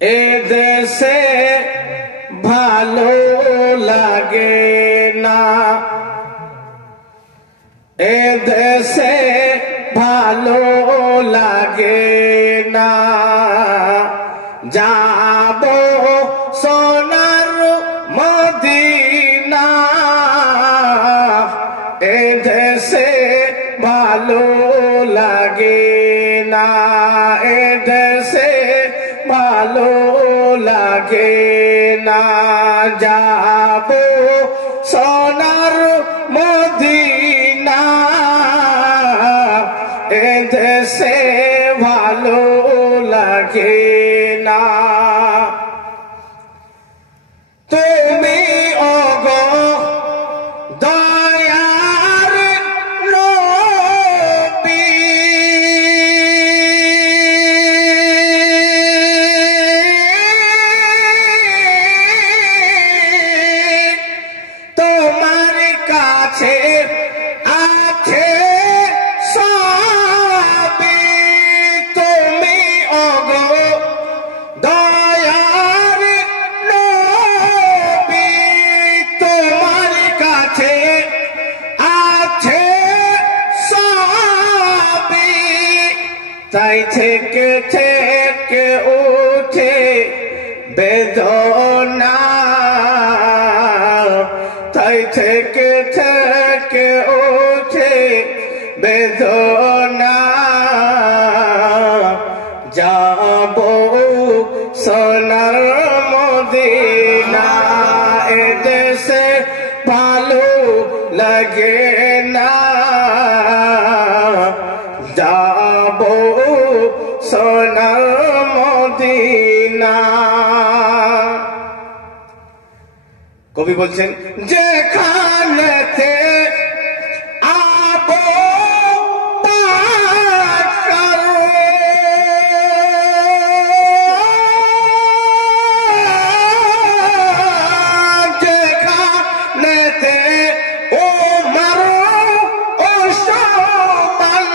এদেশে ভালো লাগে না, এদেশে ভালো লাগে না, যাব সোনার মদিনা। এদেশে ভালো লাগে না, এদেশে ভালো লাগে না, যাব সোনার মদিনা। এদেশে ভালো লাগে না। তুমি ওগো দয়ার নবী, তোমার কাছে আছে সবই। তুমি ওগো দয়ার নবী, তোমার কাছে আছে সবই। তাই থেকে থেকে উঠে বেদনা, তাই থেকে থেকে উঠে বেদনা। যাব সোনার মদিনা, এদেশে ভালো লাগে না, যাব সোনার মদিনা। কবি বলছেন যেখানেতে আবো পাকর, যেখানেতে ওমর ওসমান,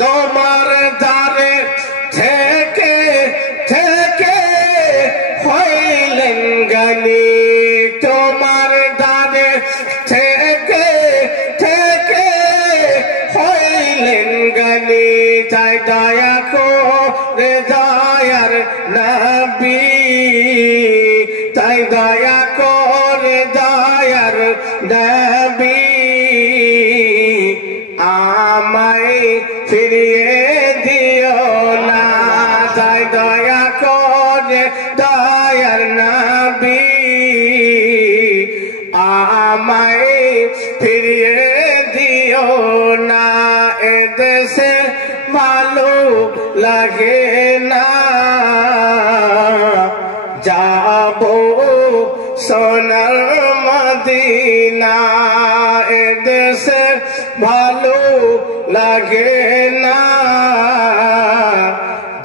তোমার দ্বারে থেকে থেকে হইলেন জ্ঞানী, তোমার দ্বারে থেকে থেকে হইলেন জ্ঞানী। তাই দয়া করে দয়ার নবী, তাই দয়া করে দয়ার নবী, আমায় ফিরিয়ে দিও না। তাই দয়া করে দয়ার নবী, আমায় ফিরিয়ে দিও না। এদেশে ভালো লাগে না, যাব সোনার মদিনা। এদেশে ভালো লাগে না,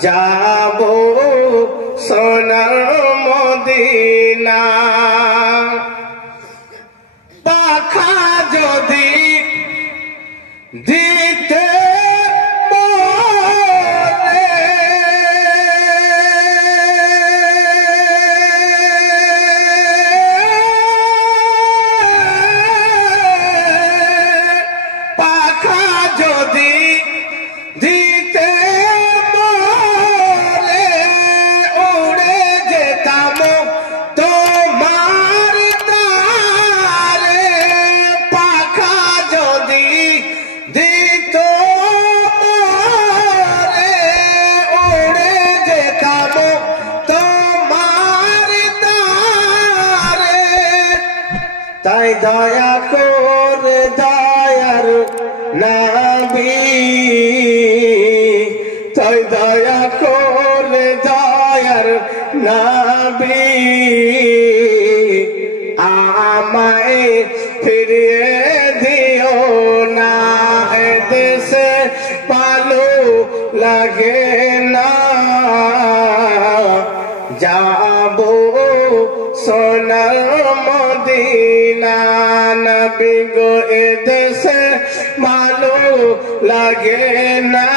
যাব সোনার মদিনা। পাখা যদি দিতে মরে, পাখা যদি দিতে মরে, উড়ে যেতাম তোমার দ্বারে। পাখা যদি দিত মরে, উড়ে যেতাম তোমার দ্বারে। তাই দয়া করে দয়ার নবী, তাই দয়া করে দয়ার নবী, আমায় ফিরিয়ে দিও না। এদেশে ভালো লাগে না, যাব সোনার মদিনা। নবী গো এদেশে ভালো লাগে না,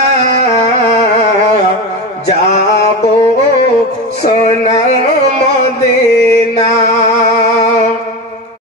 যাব সোনা